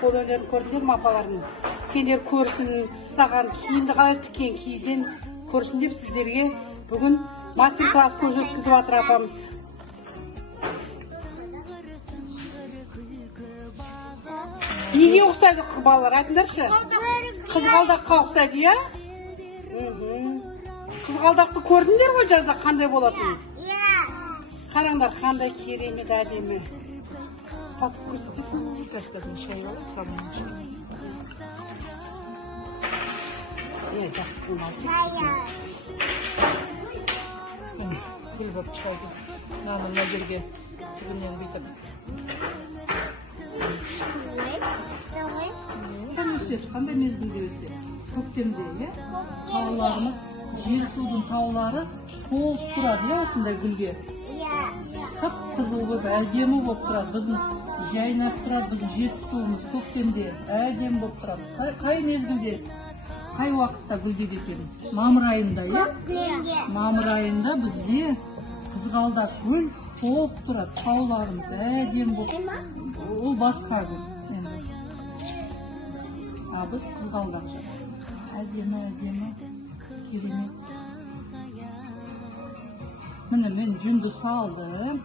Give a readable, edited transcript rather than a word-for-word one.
Қол өнерін көрдіңдер ме апаларым? Сендер көрсін, саған киімді қалай тіккен киізден көрсін деп сіздерге бүгін мастер-класс өткізіп жатыр апамыз. Неге ұқсайды балалар, айтыңдаршы? Қызғалдаққа ұқсайды, иә? Қызғалдақты көрдіңдер ғой жазда қандай болатынын? Қараңдар, қандай керемет әдемі. Сатып көрсетесің бе? Тастадың шай бар, шамын шай. Жақсы қылмасы. Гүл болып шығайды. Мынаны мына жерге түгінен бүйтіп. Қандай мезгілде өседі? Көктемде, иә? Тауларымыз, Жетісудың таулары толып тұрады, иә, осындай гүлге? Қып-қызыл болып, әдемі болып тұрады. Біздің жайнап тұрады, біздің Жетісуымыз көктемде әдемі болып тұрады. Қай мезгілде, қай уақытта гүлдейді екен? Мамыр айында, иә? Мамыр айында бізде қызғалдақ гүл толып тұрады. Тауларымыз әдемі болып. Ол басқа гүл. Біз қызғалдақ жатыр. Әдемі, керемет. Міне мен жүнді салдым.